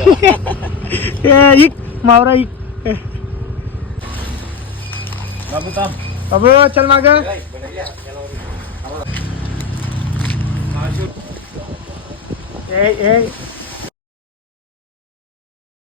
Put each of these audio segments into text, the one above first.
ए, इक मावरा इक. बाबू चल माग.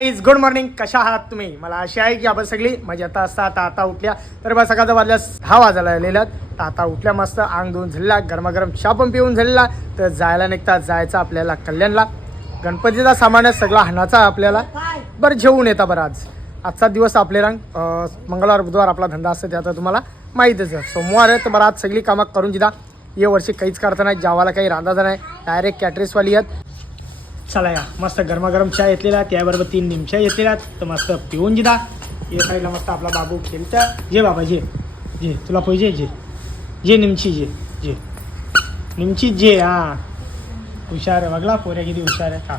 इज गुड मॉर्निंग कशा आहात तुम्ही? मला अशी आहे की आपण सगळी मजेत असतात आता उठल्या. तर बा सकाळचा वाजल्या दहा वाजायला आलेल्यात तर आता उठल्या मस्त. अंग धुवून झालेला. गरमागरम चहा पण पिऊन झालेला. तर जायला निघता जायचं आपल्याला कल्याणला. गणपतीचा सामान आहे सगळा हाणाचा आपल्याला. बरं जेवून येता बरं आज. आजचा दिवस आपल्याला अं, मंगळवार बुधवार आपला धंदा असतो ते आता तुम्हाला माहीतच आहे सोमवार आहे तर बरं आज सगळी कामं करून दिदा या वर्षी काहीच करता नाही जावाला काही रांधायचं नाही. डायरेक्ट कॅटरेसवाली आहेत. चला या मस्त गरमागरम चहा येतलेला त्याबरोबर तीन निमच्या येतलेल्या तर मस्त पिऊन जिदा. ये साईडला मस्त आपला बाबू खेळता जे बाबा जे जे तुला पाहिजे जे जे निमची जे जे निमची जे हा. हुशार आहे. बघला पोऱ्या किती हुशार आहे हा.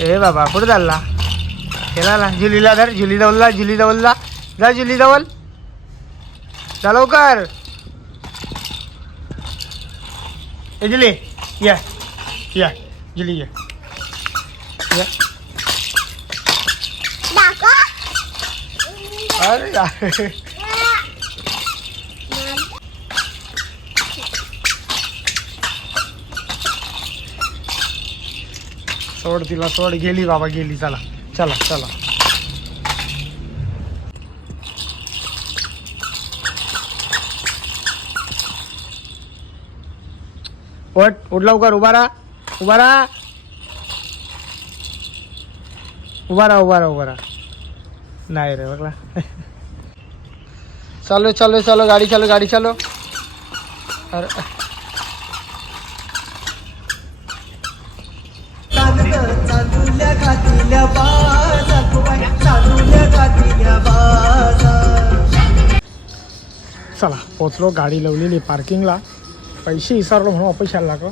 ए बाबा कुठं चालला? खेळायला जुलीला धर जुली जवळला जुली जवळला जा जुली जवळ जा लवकर. ए जुली या. या जुली या. या. अरे सोड तिला सोड गेली बाबा गेली चला चला चला. उठ उठ लवकर उभा राहा उभा राहा. उभा राहा उभा राहा उभा राहा. नाही रे बघला. चालो चालो चालो गाडी चालो गाडी चालो अरे. चला पोचलो गाडी लावलेली पार्किंगला पैसे विसरलो म्हणून वापस यायला लागलो.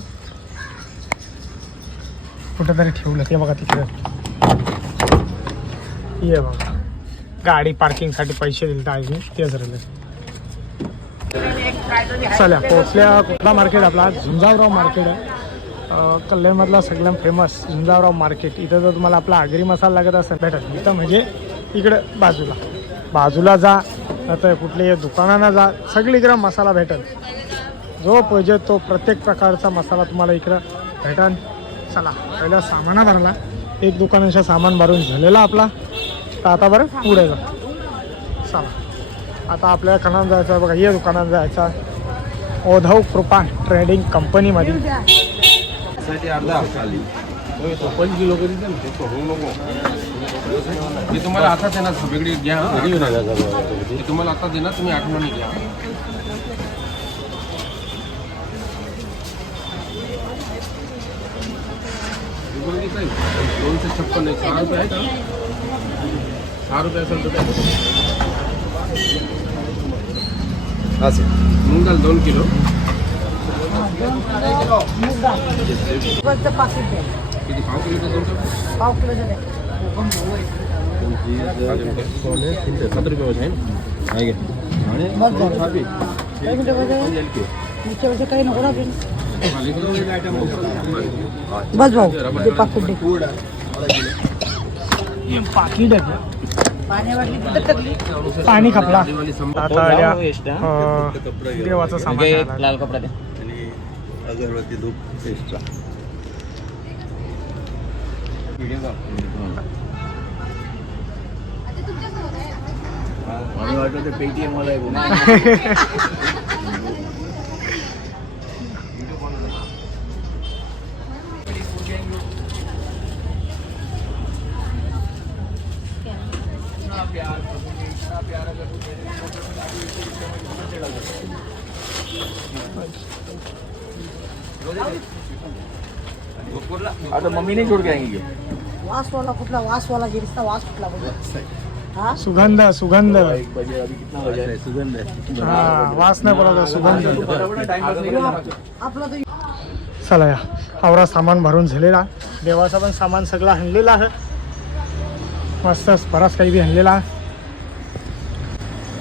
कुठंतरी ठेवलं. ते बघा तिकडे. ये बघा. गाडी पार्किंगसाठी पैसे दिले तर आज मी तेच राहिले चला पोचल्या कुठला मार्केट आपला? झुंजावराव मार्केट आहे. कल्याणमधला सगळ्यात फेमस झुंजावराव मार्केट इथं जर तुम्हाला आपला आगरी मसाला लागत असेल भेटत इथं म्हणजे इकडं बाजूला. बाजूला जा. आता कुठल्याही दुकानांना जा सगळीकडं मसाला भेटेल. जो पाहिजे तो प्रत्येक प्रकारचा मसाला तुम्हाला इकडं भेटेल चला पहिला सामाना भरला. एक दुकानाच्या सामान भरून झालेला आपला. तर आता बरं पुढे जा चला आता आपल्या दुकानात जायचं आहे बघा या दुकानात जायचं ओधव कृपा ट्रेडिंग कंपनीमध्ये. अर्धा किलो ते तुम्हाला आता देणार सगळीकडे घ्या. ते तुम्हाला आता देणार तुम्ही आठवणी घ्या? दोनशे छप्पन आहे सहा रुपये आहे का सहा रुपये असेल तर. मूग दाल दोन किलो किती पाव किलो दोन किलो ना? बस भाऊ ते पाकिट दे पाणी खपला. आता आल्या, अं, देवाचं सामान. लाल कपडा द्या अगरबत्ती धूप एक्स्ट्रा मला वाटलं ते पेटीएम वाला आहे. आता मम्मी नाही के आएंगे वासवाला कुठला? वासवाला गिरस्ता वास कुठला बघ? हा? सुगंध सुगंध. एक बजे अभी कितना बजा है सुगंध. वास नाही बोलावला सुगंध. आपला चला या. आवरा सामान भरून झालेला. देवाचा पण सामान सगळं आणलेलं आहे. मस्त बराच काही बी आणलेला आहे.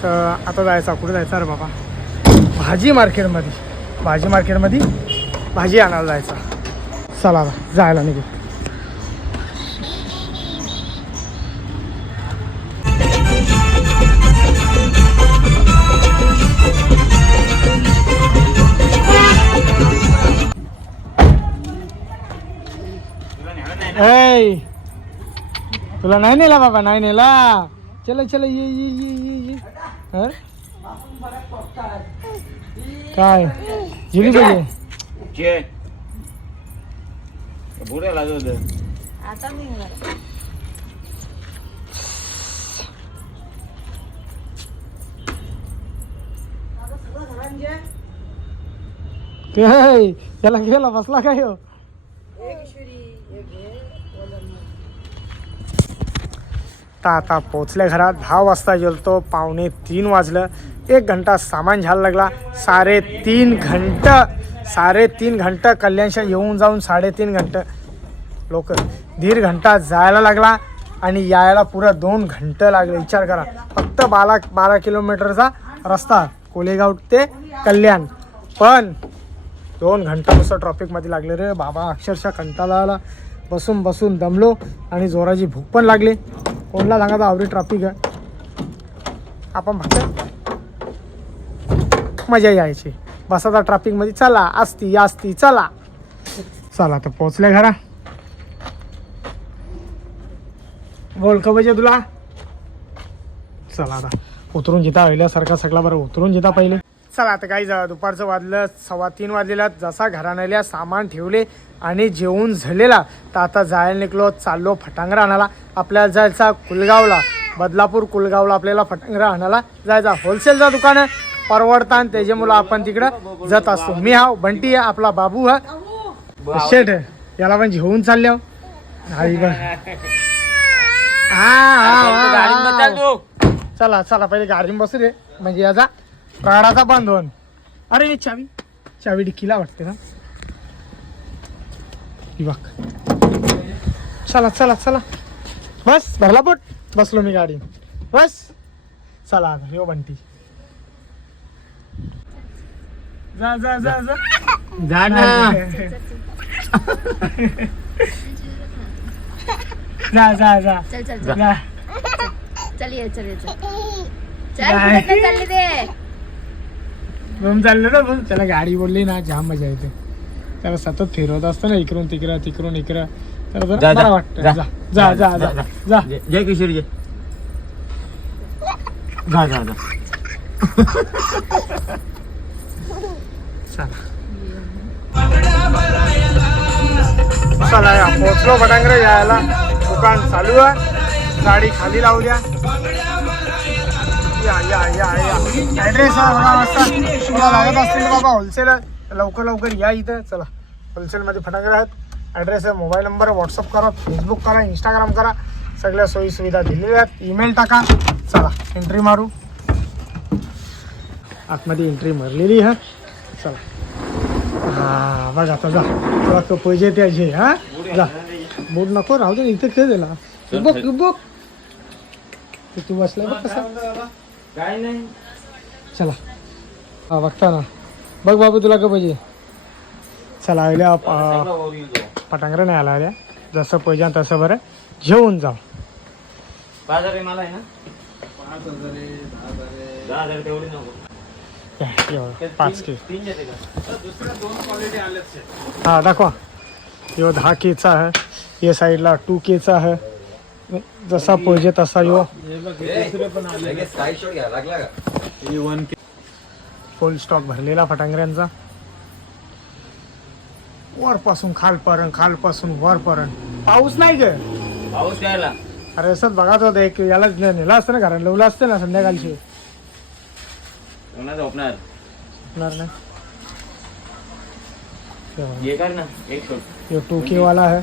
तर आता जायचा कुठे जायचा रे बाबा? भाजी मार्केटमध्ये भाजी मार्केटमध्ये भाजी आणायला जायचं. चला आता, जायला निघू ऐ तुला नाही नेला बाबा नाही नेला चला चला ये ये ये ये ये हं? काय जिली पाहिजे बुड्या लागत होतं आता. काय त्याला गेला बसला काय हो आता पोचल्या घरात दहा वाजता गेलतो पावणे तीन वाजलं. एक घंटा सामान घ्यायला लागला. साडे तीन घंट साडे तीन घंट कल्याणच्या येऊन जाऊन साडेतीन घंटा लोक दीड घंटा जायला लागला आणि यायला पुरा दोन घंटे लागले. विचार करा. फक्त बारा बारा किलोमीटरचा रस्ता कोलेगाव ते कल्याण. पण दोन घंटा नुसतं ट्रॉफिकमध्ये लागले रे. बाबा अक्षरशः कंटाळा आला बसून बसून दमलो आणि जोराची भूक पण लागली. कोणला सांगा आवडी ट्रॉफिक आहे. आपण फक्त मजा यायची. बसाचा ट्रॅफिकमध्ये चला असती असती चला. चला तर पोचले घरा. बोल का पाहिजे तुला? चला आता. उतरून जिता पहिल्यासारखा सगळा बरं उतरून जिता पहिले. चला आता काही जा दुपारचं वाजलं सव्वा तीन वाजलेला जसा घराण्याला सामान ठेवले आणि जेवून झालेला तर आता जायला निघलो चाललो फटांगरा आणायला. आपल्याला जायचा कुलगावला बदलापूर कुलगावला आपल्याला फटांगरा आणायला. जायचा होलसेलचा दुकान आहे. परवडतान त्याच्यामुळं आपण तिकडं जात असतो. मी हा बंटी आहे आपला बाबू हा. शेठ. याला पण घेऊन चालले हो. आई बा हा, हा, हा, हा. चला चला पहिले गाडीत बसू दे. म्हणजे याचा बंद होऊन अरे ही चावी. चावी डिक्कीला वाटते ना. ही बघ. चला चला चला. बस भरला पोट. बसलो मी गाडी बस. चला आता यो बंटी. जा जा जा जा. जा ना. जा जा जा. चल चल चल. जा चल बाय. चल. कुठे चालली ते म्हणून चाललं ना म्हणून त्याला गाडी बोलली ना जाम मजा येते. त्याला सतत फिरवत असतं ना इकडून तिकडं तिकडून इकडं. जरा जा, जा, बरं वाटतं. जा. जा जा जा जा जा. जय जय किशोर जय जा जा जा. चला चला या. पोचलो भटांगरे यायला. दुकान चालू आहे. गाडी खाली लावू द्या. या या या या. ॲड्रेस तुला लागत असतील बाबा होलसेल लवकर लवकर या इथं. चला. होलसेलमध्ये फटांगरे आहेत. ॲड्रेस आहे मोबाईल नंबर व्हॉट्सअप करा फेसबुक करा इंस्टाग्राम करा. सगळ्या सोयी सुविधा दिलेल्या आहेत. ईमेल टाका. चला एंट्री मारू. आतमध्ये एंट्री मारलेली आहे. हा बघ आता जा. तुला तो पाहिजे ते घे हा? जा. बोट नको राहू दे इथे खेळ दिला बघ बघ. ते तू बसलाय बघ कसा. काय नाही. चला. हा बघता ना. बघ बाबू तुला का पाहिजे. चला आल्या पटांगरा नाही आला आल्या. जसं पाहिजे तसं बरं. घेऊन जाऊ बाजार मला आहे ना. दहा हजार तेवढी नको. एवढं पाच के. हा दाखवा. यो दहा केचा आहे या साईडला टू केचा आहे जसा पाहिजे तसा यो. फुल स्टॉक भरलेला फटांगऱ्यांचा. वरपासून खालपर्यंत खालपासून वरपर्यंत. पाऊस नाही ग. पाऊस अरे असंच बघाच होतं एक याला नेलं असतं ना घरात लावलं असतं ना संध्याकाळची. कोणा झोपणार होणार तेव्हा. ये कर ना एक शॉट यो टू वाला आहे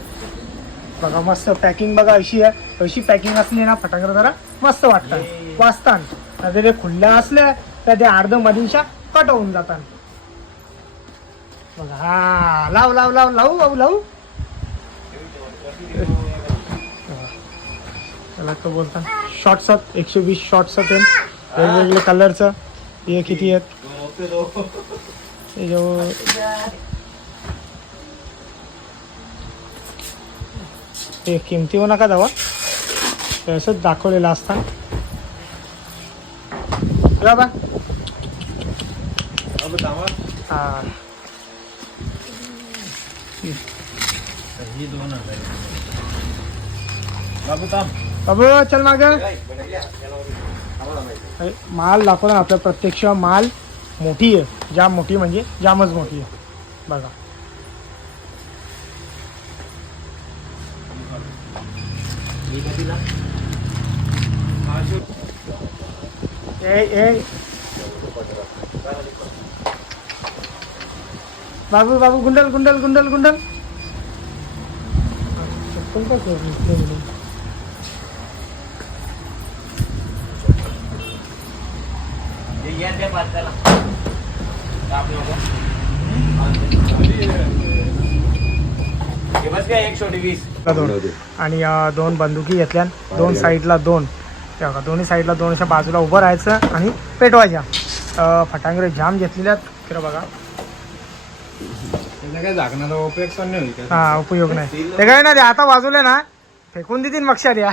बघा मस्त पॅकिंग बघा अशी आहे अशी पॅकिंग असली ना फटाकडे जरा मस्त वाटतात. वाचतान. आता ते खुल्ल्या असल्या तर ते अर्ध मधीच्या कट होऊन जातात बघा हा लाव लाव लाव लावू लावू लावू. त्याला तो बोलता शॉर्ट्स आहेत एकशे वीस शॉर्ट्स आहेत. वेगवेगळे कलरचं ये किती आहेत? त्याच्यावर ते किमतीवर हो नका दवा ते असंच दाखवलेलं असता बाबा हा. बाबू चल माग. माल दाखवला ना प्रत्यक्ष माल मोठी आहे. जाम जामच मोठी आहे. बघा. ए ए. बाबू बाबू, गुंडल गुंडल गुंडल गुंडल. त्या त्याला. आणि दोन बंदुकी घेतल्या दोन साईडला दोन. बघा दोन्ही साईडला दोन अशा बाजूला उभं राहायचं आणि पेटवायच्या. फटांगरे जाम घेतलेल्यात तर बघा. हा उपयोग नाही. ते काय ना ते आता वाजवले ना फेकून देतील मक्षा द्या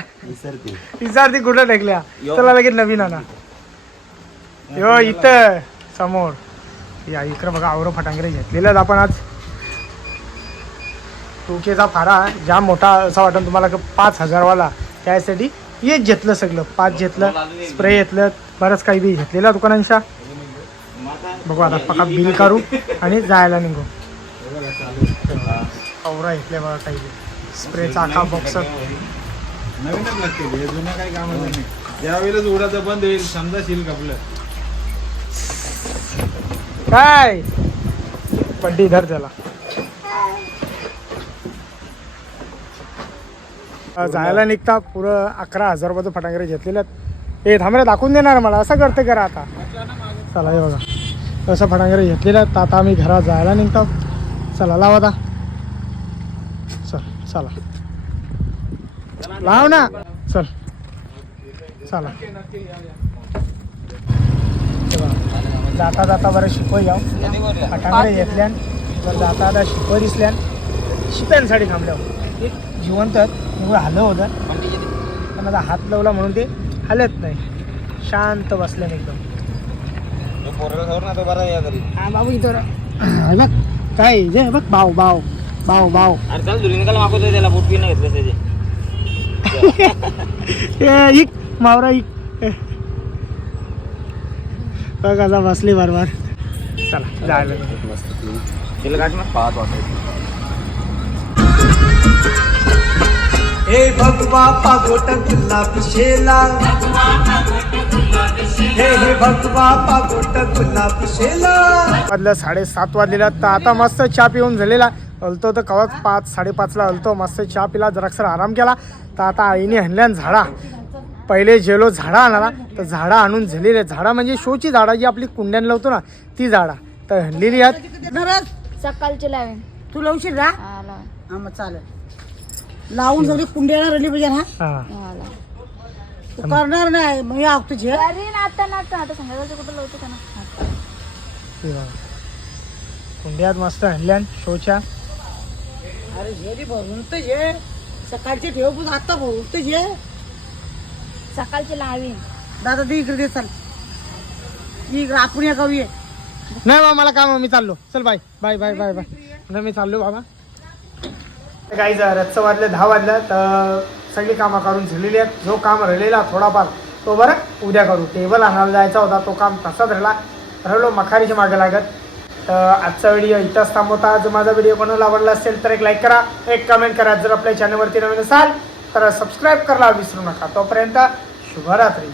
विचार ती कुठं टेकल्या. चला लगेच नवीन आणा. यो इथं समोर. या इकडं बघा आवरो फटांगरे घेतलेल्यात आपण आज. टोकेचा फारा जाम मोठा असा वाटून तुम्हाला पाच हजारवाला त्यासाठी हेच घेतलं सगळं. पाच घेतलं स्प्रे घेतलं बरंच काही बी घेतलेलं दुकानांच्या. बघू आता पका बिल काढू आणि जायला निघू. आवरा घेतल्या बघा काही स्प्रेचा आखा बॉक्स नवीनच लागते जुन्या काही कामाचं नाही. ज्यावेळेस उडाचं बंद होईल समजा शिल्क आपलं? काय? पड्डी धर त्याला. जायला निघता पुरं अकरा हजार रुपयाचं फटाकडे घेतलेल्या आहेत. हे थांबरे दाखवून देणार मला. असं करते करा आता. चला हे बघा. तसं फटाकडे घेतलेल्या आहेत. तर आता आम्ही घरात जायला निघतो. चला लावा आता. चल चला. लाव ना. चल. चला. जाता जाता बरं शिकवू याव फटांगरे घेतल्यान तर जाता जाता शिकव दिसल्यान शिप्यांसाठी थांबल्या जिवंत एवढं हलं होतं. पण आता हात लावला म्हणून ते हलत नाही. शांत बसल्याने एकदम. हा बाबू इथं बघ काय जे बघ अरे चल धुरी निकाल मागवतोय त्याला बूट पिन घेतलं त्याचे. ए, इक मावरा इक. बघ आता बसली बरोबर. चला जायला. पाच वाटायचे हे भगवा पागोट गुलाब शेला. साडेसात वाजलेला तर आता मस्त चहा पिऊन झालेला. हलतो तर कवाच पाच साडेपाचला हलतो. मस्त चहा पिला जरासर आराम केला. तर आता आईने हल्ल्यान झाडा. पहिले जेलो झाडा आणाला तर झाडा आणून झालेले. झाडा म्हणजे शोची झाडा जी आपली कुंड्यान लावतो ना ती झाडा. तर हल्लेली आहेत सकाळचे लावेन तू लावशील हा लाव. हा मग चालेल. लावून सगळी कुंड्याला रली पाहिजे ना. हा. हा लाव. तू करणार नाही मग या तुझे आता संध्याकाळचं कुठं लावतो का ना? हे बघा. कुंड्यात मस्त हल्ल्यान शोच्या. अरे झेरी भरून तर घे सकाळचे ठेव पण आता भरून तर घे सकाळचे लावीन दादा ते इकडे दे चल. इकडे आपण या गावी ये. नाही बा मला काम आहे, मी चाललो. चल bye. Bye bye bye bye. नाही मी चाललो बाबा. काही रच्च वाजले दहा वाजल्या तर सगळी कामं करून झालेली आहेत. जो काम राहिलेला थोडाफार तो बरं उद्या करू. टेबल आणायला जायचा होता तो काम तसाच राहिला. राहिलो मखारीच्या मागे लागत. तर आजचा व्हिडिओ इथंच थांबवता. जर माझा व्हिडिओ कोणाला आवडला असेल तर एक लाईक करा. एक कमेंट करा. जर आपल्या चॅनलवरती नवीन असाल तर सबस्क्राईब करायला विसरू नका. तोपर्यंत शुभरात्री.